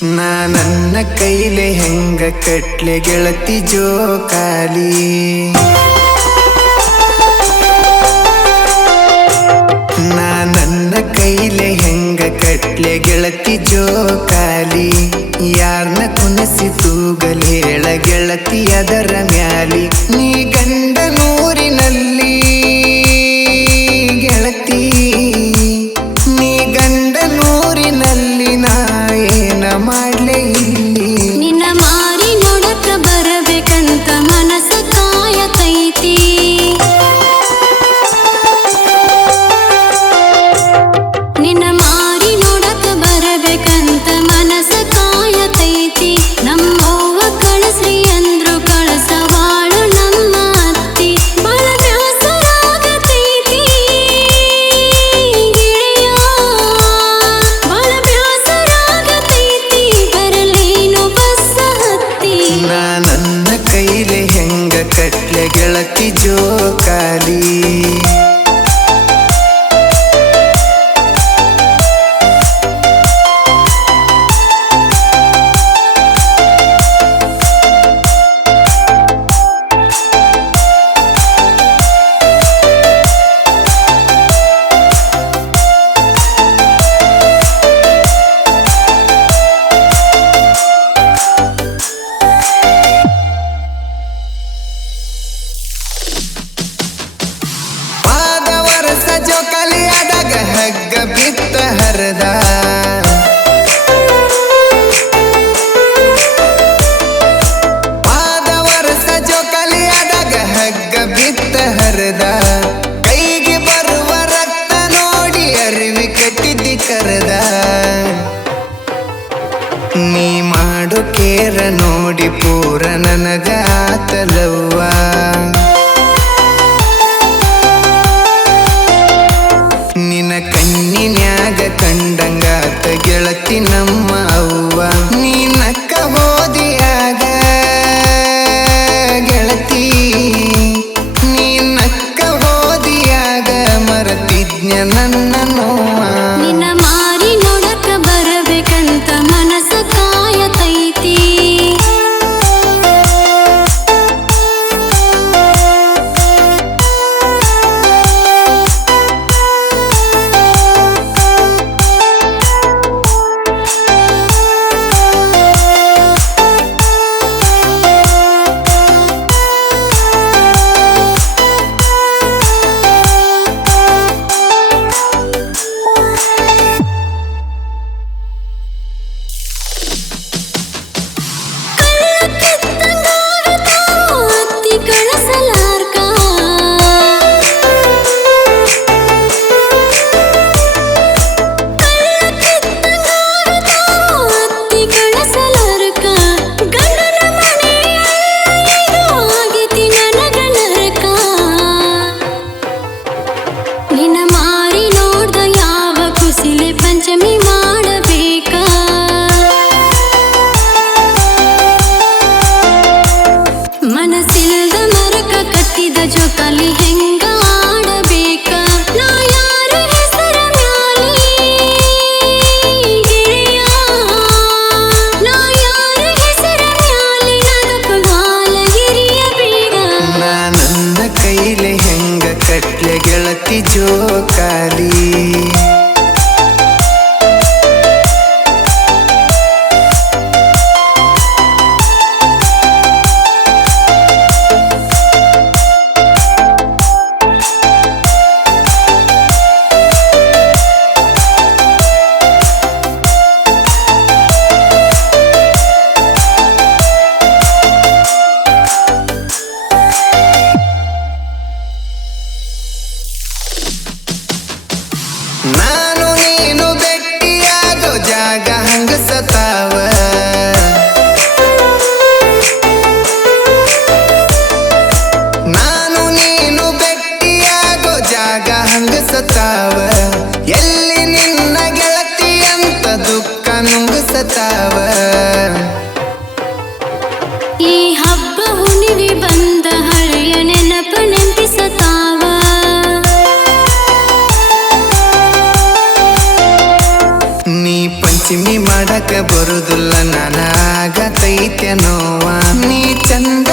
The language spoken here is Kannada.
ನಾ ನನ್ನ ಕೈಲೆ ಹೆಂಗ ಕಟ್ಲೆ ಗೆಳತಿ ಜೋಕಾಲಿ ನಾ ನನ್ನ ಕೈಲೆ ಹೆಂಗ ಕಟ್ಲೆ ಗೆಳತಿ ಜೋಕಾಲಿ ಯಾರ್ನ ಕುಣಿಸಿ ತೂಗಲ್ ಹೇಳ ಗೆಳತಿ ಅದರ ಮ್ಯಾಲಿ? ನೀ ಗಂಡ ನೂರಿನ ಗೆಳತಿ ಜೋಕಾಲಿ. ನೀ ಮಾಡು ಕೇರ ನೋಡಿ ಪೂರ ನನಗಾತಲವ್ವ. ನಿನ ಕಣ್ಣಿನ್ಯಾಗ ಕಂಡಂಗಾತ ಗೆಳತಿ ನಮ್ಮ ಅವ್ವ. ನೀ ನಕ್ಕ ಹೋದಿಯಾಗ ಗೆಳತಿ. ನೀ ನಕ್ಕ ಹೋದಿಯಾಗ ಮರತಿಜ್ಞ ನನ್ನ ಗೆಳತಿ ನಾನು ನೀನು ಭೆಟ್ಟಿಯಾಗೋ ಜಾಗ ಜಾಗ ಹಂಗಸತಾವ. ಎಲ್ಲಿ ನಿನ್ನ ಗೆಳತಿ ಅಂತ ದುಃಖ ಈ ಸಿಮಿ ಮಾಡಕ ಬರುದಿಲ್ಲ. ನನಗತೈತೆ ನೋವ. ನೀ ಚಂದ